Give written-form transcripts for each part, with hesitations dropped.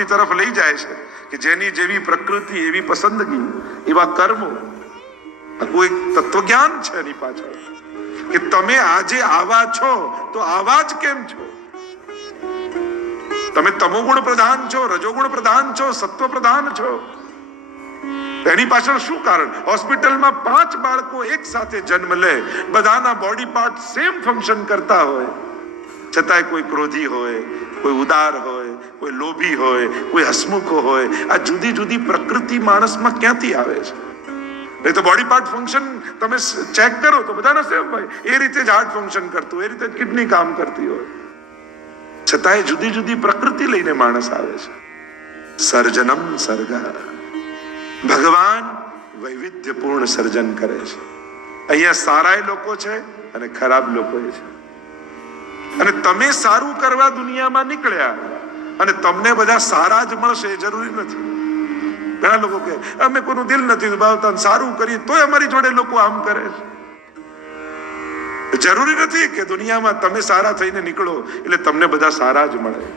પ્રકૃતિ તરફ લઈ જાય છે કે જેની જેવી પ્રકૃતિ એવી પસંદગી એવા કર્મો. કોઈ તત્વજ્ઞાન છે એની પાછળ કે તમે આજે આવા છો તો આવા જ કેમ છો? તમે તમોગુણ પ્રધાન છો, રજોગુણ પ્રધાન છો, સત્વ પ્રધાન છો? એની પાછળ શું કારણ? હોસ્પિટલમાં 5 બાળકો એક સાથે જન્મ લે, બધાના બોડી પાર્ટ સેમ ફંક્શન કરતા હોય, છતાંય કોઈ ક્રોધી હોય, કોઈ ઉદાર હોય, કોઈ લોભી હોય, કોઈ હસમુખ હોય. આ જુદી જુદી પ્રકૃતિ માણસમાં ક્યાંથી આવે છે? નહીં તો બોડી પાર્ટ ફંક્શન તમે ચેક કરો તો બધાના સેમ હોય. એ રીતે જ હાર્ટ ફંક્શન કરતું, એ રીતે જ કિડની કામ કરતી હોય, છતાંય જુદી જુદી પ્રકૃતિ લઈને માણસ આવે છે. સર્જનમ સર્ગ. ભગવાન વૈવિધ્યપૂર્ણ સર્જન કરે છે. અહીંયા સારાય લોકો છે અને ખરાબ લોકો છે. અને તમે સારું કરવા દુનિયામાં નીકળ્યા અને તમને બધા સારા જ મળશે એ જરૂરી નથી. ઘણા લોકો કહે અમે કોઈનું દિલ નથી દુભાવતા, સારું કરીએ તોય અમારી જોડે લોકો આમ કરે છે. જરૂરી નથી કે દુનિયામાં તમે સારા થઈને નીકળો એટલે તમને બધા સારા જ મળે.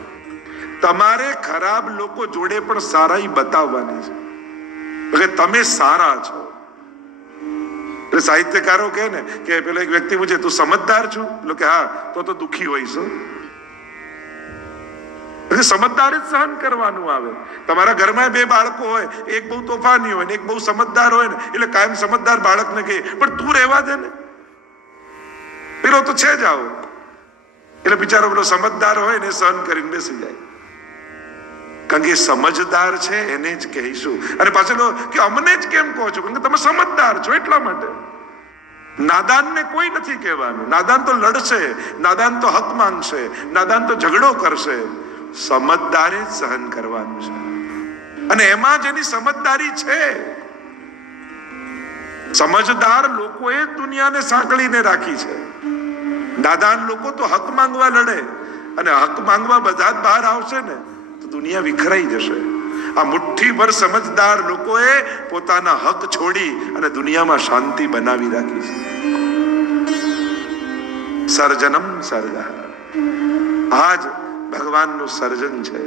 તમારે ખરાબ લોકો જોડે પણ સારાઈ બતાવવાની છે કે તમે સારા છો. એટલે સાહિત્યકારો કહે ને કે પેલો એક વ્યક્તિ પૂછે તું સમજદાર છું? એટલે કે હા, તો દુખી હોઈશ. સમજદાર જ સહન કરવાનું આવે. તમારા ઘરમાં 2 બાળકો હોય, એક બહુ તોફાની હોય ને એક બહુ સમજદાર હોય ને, એટલે કાયમ સમજદાર બાળકને કહે પણ તું રહેવા દે ને, પેલો તો છે જ આવો. એટલે બિચારો પેલો સમજદાર હોય ને સહન કરીને બેસી જાય. કારણ કે સમજદાર છે એને જ કહીશું. અને પાછળ કે અમને જ કેમ કહો છો? કારણ કે તમે સમજદાર છો એટલા માટે. નાદાનને કોઈ નથી કહેવાનું. નાદાન તો લડશે, નાદાન તો હક માંગશે, નાદાન તો ઝઘડો કરશે. સમજદારે જ સહન કરવાનું છે. અને એમાં જેની સમજદારી છે, સમજદાર લોકોએ દુનિયાને સાંકળીને રાખી છે. નાદાન લોકો તો હક માંગવા લડે, અને હક માંગવા બધા જ બહાર આવશે ને તો દુનિયા વિખરાઈ જશે. આ મુઠ્ઠીભર સમજદાર લોકોએ પોતાના હક છોડી અને દુનિયામાં શાંતિ બનાવી રાખી છે. સર્જનમ સર્ગ. આજ ભગવાનનું સર્જન છે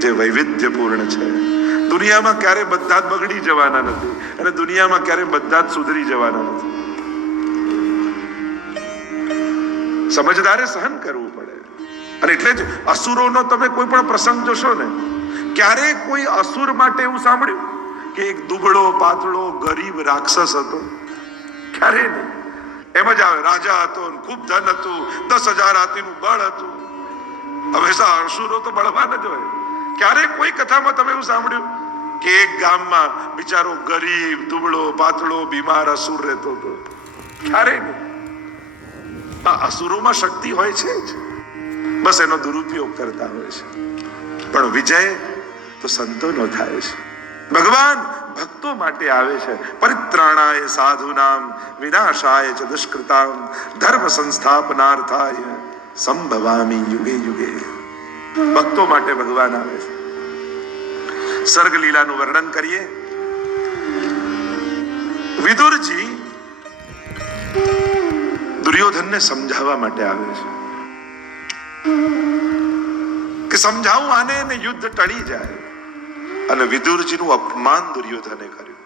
જે વૈવિધ્યપૂર્ણ છે. દુનિયામાં ક્યારે બધા જ બગડી જવાના નથી અને દુનિયામાં ક્યારે બધા જ સુધરી જવાના નથી. સમજદારે સહન કરવું પડે. અને એટલે જ અસુરોનો તમે કોઈ પણ પ્રસંગ જોશો ને, ક્યારે કોઈ અસુર માટે એવું સાંભળ્યું કે એક દુબળો પાતળો ગરીબ રાક્ષસ હતો? ક્યારે નહીં. એમ જ આવે રાજા હતો, ખૂબ ધન હતું, 10,000 હાથીનું બળ હતું. હંમેશા અસુરો તો બળવાન જ હોય. ક્યારે કોઈ કથામાં તમે એવું સાંભળ્યું કે એક ગામમાં બિચારો ગરીબ દુબળો પાતળો બીમાર અસુર રહેતો હતો? ક્યારે નહીં. આ અસુરોમાં શક્તિ હોય છે જ, બસ એનો દુરુપયોગ કરતા હોય છે. પણ વિજય તો સંતોનો થાય છે. ભગવાન ભક્તો માટે આવે છે. પરિત્રાણાય સાધુનામ વિનાશાય ચ દુષ્કૃતામ ધર્મ સંસ્થાપનાર્થાય સંભવામી યુગે યુગે. ભક્તો માટે ભગવાન આવે છે. સર્ગ લીલાનું વર્ણન કરીએ. વિદુરજી દુર્યોધનને સમજાવવા માટે આવે છે કે સમજાવું આને ને યુદ્ધ ટળી જાય. અને વિદુરજીનું અપમાન દુર્યોધને કર્યું.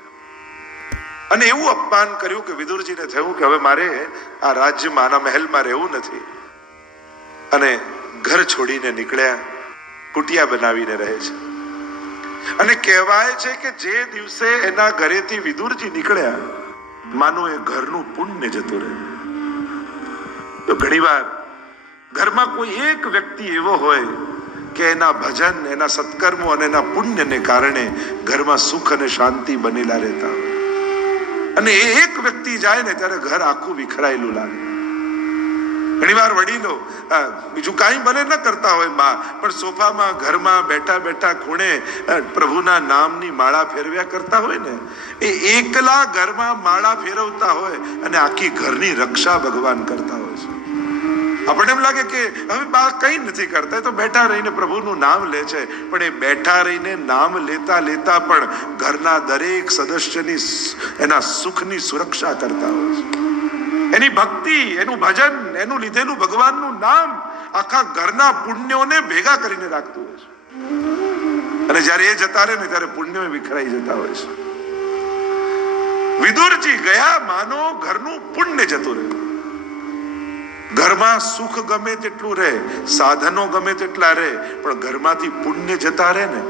અને એવું અપમાન કર્યું કે વિદુરજીને થયું કે હવે મારે આ રાજ્યમાં આના મહેલમાં રહેવું નથી. અને ઘર છોડીને નીકળ્યા, કુટિયા બનાવીને રહે છે. અને કહેવાય છે કે જે દિવસે એના ઘરેથી વિદુરજી નીકળ્યા, માનો એ ઘરનું પુણ્ય જતું રહે. તો ઘણીવાર ઘરમાં કોઈ એક વ્યક્તિ એવો હોય કે એના ભજન, એના સત્કર્મો અને એના પુણ્યને કારણે ઘરમાં સુખ અને શાંતિ બનેલા રહેતા હોય. અને એ એક વ્યક્તિ જાય ને ત્યારે ઘર આખું વિખરાયેલું લાગે. ઘણીવાર વડીલો બીજું કાંઈ ભલે ન કરતા હોય બા, પણ સોફામાં ઘરમાં બેઠા બેઠા ખૂણે પ્રભુના નામની માળા ફેરવ્યા કરતા હોય ને, એ એકલા ઘરમાં માળા ફેરવતા હોય અને આખી ઘરની રક્ષા ભગવાન કરતા હોય છે. આપણે એમ લાગે કે હવે બા કંઈ નથી કરતા, તો બેઠા રહીને પ્રભુનું નામ લે છે. પણ એ બેઠા રહીને નામ લેતા લેતા પણ ઘરના દરેક સદસ્યની એના સુખની સુરક્ષા કરતા હોય છે. એની ભક્તિ, એનું ભજન, એનું લીધેલું ભગવાનનું નામ આખા ઘરના પુણ્યોને ભેગા કરીને રાખતું હોય છે. અને જ્યારે એ જતા રહે ને ત્યારે પુણ્ય વિખરાઈ જતા હોય છે. વિદુરજી ગયા માનો ઘરનું પુણ્ય જતું રહે. ઘરમાં સુખ ગમે તેટલું રહે, સાધનો ગમે તેટલા રહે, પણ ઘરમાંથી પુણ્ય જતા રહે ને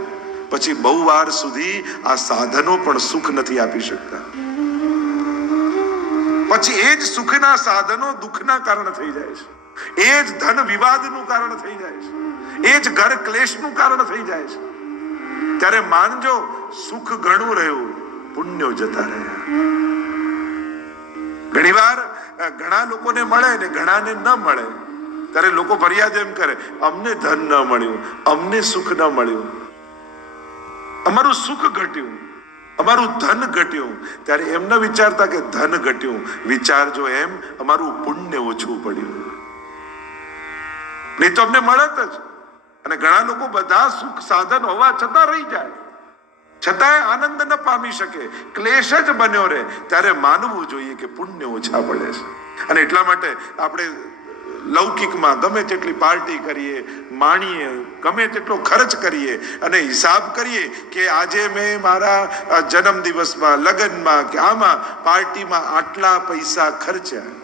પછી બહુ વાર સુધી આ સાધનો પણ સુખ નથી આપી શકતા. પછી એ જ સુખના સાધનો દુઃખના કારણ થઈ જાય છે. એ જ ધન વિવાદનું કારણ થઈ જાય છે. એ જ ઘર ક્લેશનું કારણ થઈ જાય છે. ત્યારે માનજો સુખ ઘણું રહ્યું, પુણ્યો જતા રહ્યા. ઘણીવાર ઘણા લોકોને મળે ને ઘણાને ન મળે ત્યારે લોકો ફરિયાદ એમ કરે, અમને ધન ન મળ્યું, અમને સુખ ન મળ્યું, અમારું સુખ ઘટ્યું, અમારું ધન ઘટ્યું. ત્યારે એમ ન વિચારતા કે ધન ઘટ્યું, વિચારજો એમ અમારું પુણ્ય ઓછું પડ્યું. નહીં તો અમને મળત જ. અને ઘણા લોકો બધા સુખ સાધન હોવા છતાં રહી જાય, છતાંય આનંદ ન પામી શકે, ક્લેશ જ બન્યો રહે. ત્યારે માનવું જોઈએ કે પુણ્ય ઓછા પડે છે. અને એટલા માટે આપણે લૌકિકમાં ગમે તેટલી પાર્ટી કરીએ, માણીએ, ગમે તેટલો ખર્ચ કરીએ અને હિસાબ કરીએ કે આજે મેં મારા જન્મ દિવસમાં, લગ્નમાં કે આમાં પાર્ટીમાં આટલા પૈસા ખર્ચ્યા.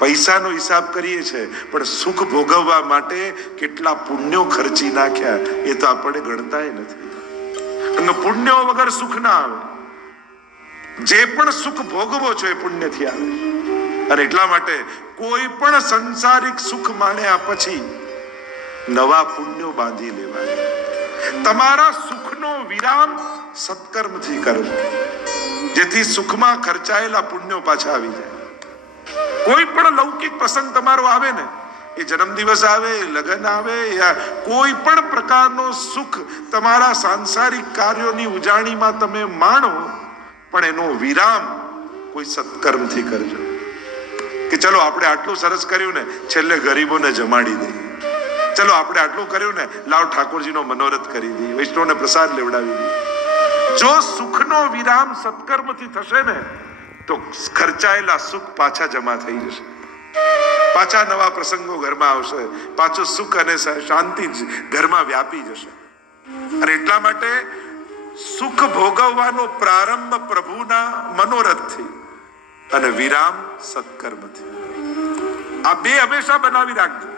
પૈસાનો હિસાબ કરીએ છીએ, પણ સુખ ભોગવવા માટે કેટલા પુણ્યો ખર્ચી નાખ્યા એ તો આપણે ગણતાય નથી. અને પુણ્યો વગર સુખ ના આવે. જે પણ સુખ ભોગવો છો એ પુણ્યથી આવે. અને એટલા માટે કોઈ પણ સંસારિક સુખ માણ્યા પછી નવા પુણ્યો બાંધી લેવા. તમારા સુખનો વિરામ સત્કર્મથી કરવો, જેથી સુખમાં ખર્ચાયેલા પુણ્યો પાછા આવી જાય. કોઈ પણ લૌકિક પ્રસંગ તમારો આવે ને, એ જન્મદિવસ આવે, લગ્ન આવે, યા કોઈ પણ પ્રકારનો સુખ તમારા સાંસારિક કાર્યોની ઉજાણીમાં તમે માણો, પણ એનો વિરામ કોઈ સત્કર્મથી કરજો. કે ચલો આપણે આટલું સરસ કર્યું ને, છેલ્લે ગરીબોને જમાડી દઈએ. ચલો આપણે આટલું કર્યું ને, લાવ ઠાકોરજીનો મનોરથ કરી દઈએ, વૈષ્ણવને પ્રસાદ લેવડાવી દઈએ. જો સુખનો વિરામ સત્કર્મથી થશે ને તો ખર્ચાયેલા સુખ પાછા જમા થઈ જશે. પાછા નવા પ્રસંગો ઘરમાં આવશે, પાછું સુખ અને શાંતિ ઘરમાં વ્યાપી જશે. અને એટલા માટે સુખ ભોગવવાનો પ્રારંભ પ્રભુના મનોરથથી અને વિરામ સત્કર્મથી. આ બે હંમેશા બનાવી રાખજો.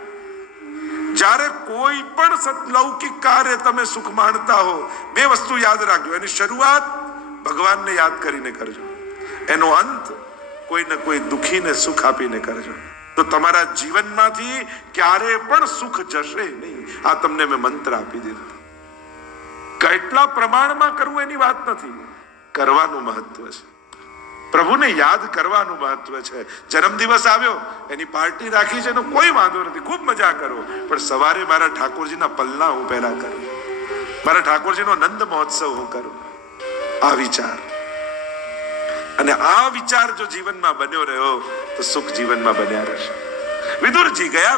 જ્યારે કોઈ પણ લૌકિક કાર્ય તમે સુખ માણતા હો, બે વસ્તુ યાદ રાખજો. એની શરૂઆત ભગવાનને યાદ કરીને કરજો, એનો અંત કોઈને કોઈ દુખીને સુખ આપીને કરજો. તો તમારા જીવનમાંથી ક્યારે પણ સુખ જશે નહીં. આ તમને મેં મંત્ર આપી દીધો. કેટલા પ્રમાણમાં કરવું એની વાત નથી, કરવાનું મહત્વ છે. પ્રભુને યાદ કરવાનું મહત્વ છે. જન્મદિવસ આવ્યો, એની પાર્ટી રાખી છે, એનો કોઈ વાંધો નથી, ખૂબ મજા કરો, પણ સવારે મારા ઠાકોરજીના પલ્લા હું પહેલા કરું, મારા ઠાકોરજીનો નંદ મહોત્સવ હું કરું. આ વિચાર, અને આ વિચાર જો જીવનમાં બન્યો રહ્યો તો સુખ જીવનમાં બન્યા રહેશે. વિદુરજી ગયા